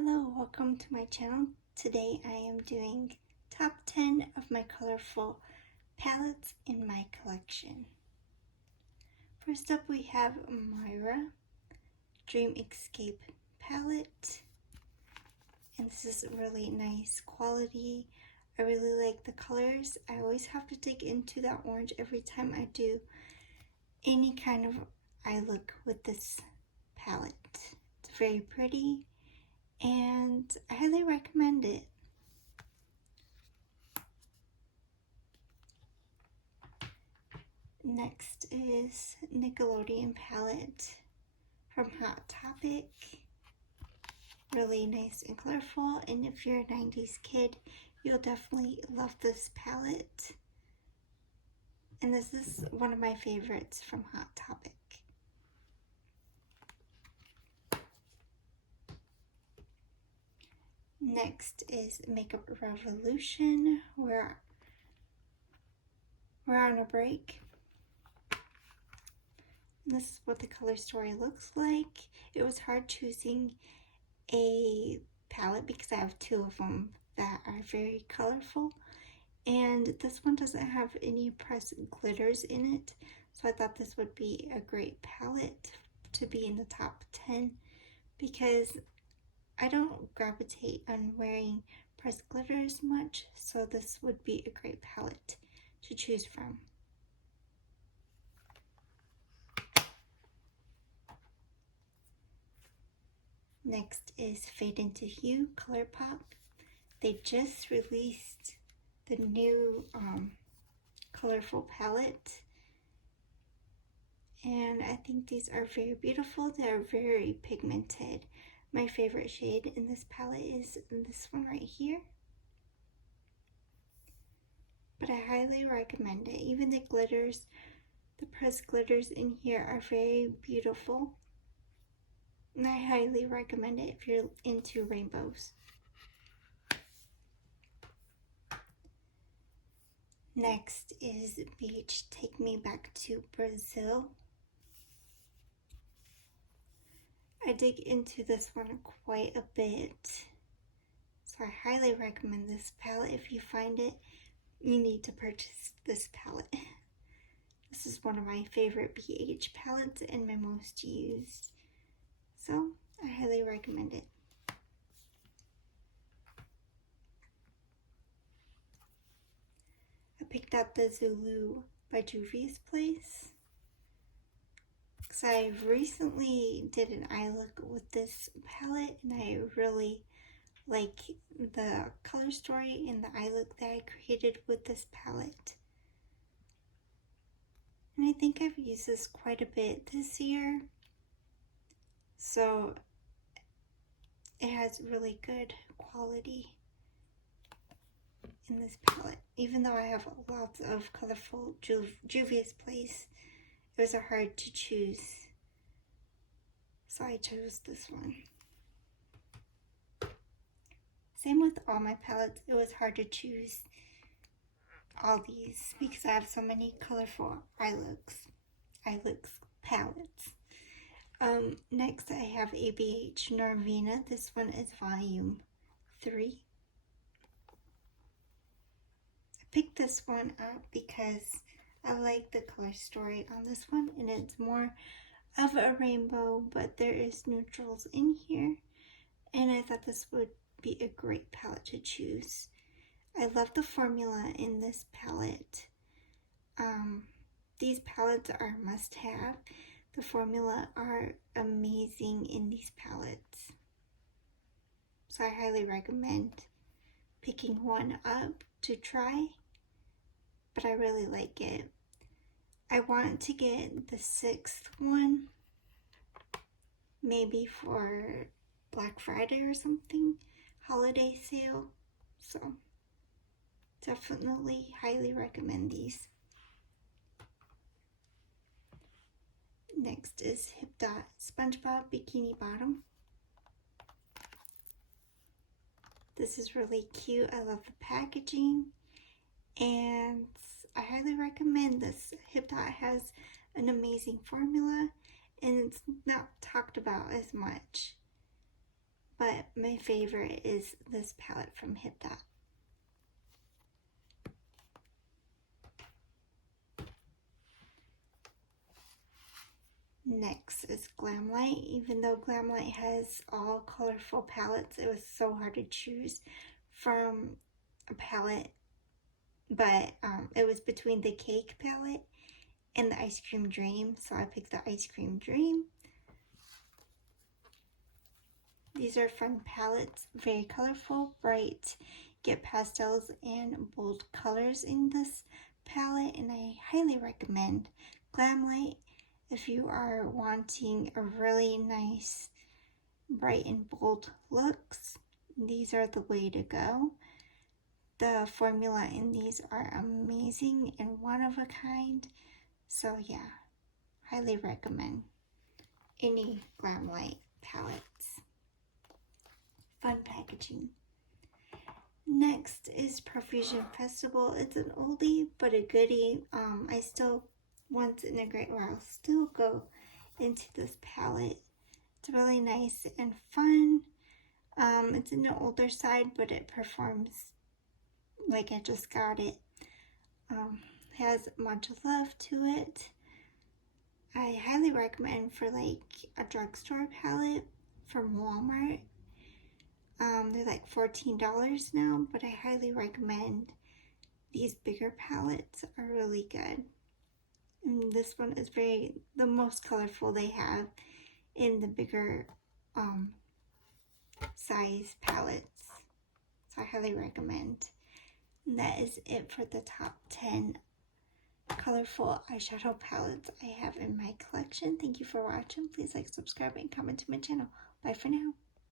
Hello, welcome to my channel. Today I am doing top 10 of my colorful palettes in my collection. First up we have Myra Dream Escape palette, and this is really nice quality. I really like the colors. I always have to dig into that orange every time I do any kind of eye look with this palette. It's very pretty and I highly recommend it. Next is Nickelodeon palette from Hot Topic. Really nice and colorful, and if you're a 90s kid, you'll definitely love this palette. And this is one of my favorites from Hot Topic. Next is Makeup Revolution. We're on a break. And this is what the color story looks like. It was hard choosing a palette because I have two of them that are very colorful. And this one doesn't have any pressed glitters in it. So I thought this would be a great palette to be in the top 10 because I don't gravitate on wearing pressed glitters much, so this would be a great palette to choose from. Next is Fade Into Hue ColourPop. They just released the new colorful palette, and I think these are very beautiful. They're very pigmented. My favorite shade in this palette is this one right here. But I highly recommend it. Even the glitters, the pressed glitters in here are very beautiful. And I highly recommend it if you're into rainbows. Next is Beach Take Me Back to Brazil. I dig into this one quite a bit, so I highly recommend this palette. If you find it, you need to purchase this palette. This is one of my favorite BH palettes and my most used, so I highly recommend it. I picked up the Zulu by Juvia's Place because I recently did an eye look with this palette and I really like the color story and the eye look that I created with this palette. And I think I've used this quite a bit this year, so it has really good quality in this palette. Even though I have lots of colorful Juvia's Place, it was hard to choose, so I chose this one. Same with all my palettes, it was hard to choose all these because I have so many colorful eye looks palettes. Next I have ABH Normina. This one is volume 3. I picked this one up because I like the color story on this one, and it's more of a rainbow, but there is neutrals in here, and I thought this would be a great palette to choose. I love the formula in this palette. These palettes are a must-have. The formula are amazing in these palettes, so I highly recommend picking one up to try, but I really like it. I want to get the 6th one, maybe for Black Friday or something, holiday sale, so definitely highly recommend these. Next is Hipdot SpongeBob Bikini Bottom. This is really cute. I love the packaging, and I highly recommend this. Hipdot has an amazing formula, and it's not talked about as much. but my favorite is this palette from Hipdot. Next is Glam Light. Even though Glam Light has all colorful palettes, it was so hard to choose from a palette, but it was between the Cake palette and the Ice Cream Dream, so I picked the Ice Cream Dream. These are fun palettes, very colorful, bright, get pastels and bold colors in this palette, and I highly recommend Glam Light if you are wanting a really nice, bright and bold looks. These are the way to go. The formula in these are amazing and one of a kind, so yeah, highly recommend any Glam Light palettes. Fun packaging. Next is Proficient Festival. It's an oldie but a goodie. I still, once in a great while, still go into this palette. It's really nice and fun. It's in the older side, but it performs like I just got it. Has much love to it. I highly recommend for like a drugstore palette from Walmart. They're like $14 now, but I highly recommend. These bigger palettes are really good. And this one is the most colorful they have in the bigger size palettes. So I highly recommend. And that is it for the top 10 colorful eyeshadow palettes I have in my collection. Thank you for watching. Please like, subscribe, and comment to my channel. Bye for now.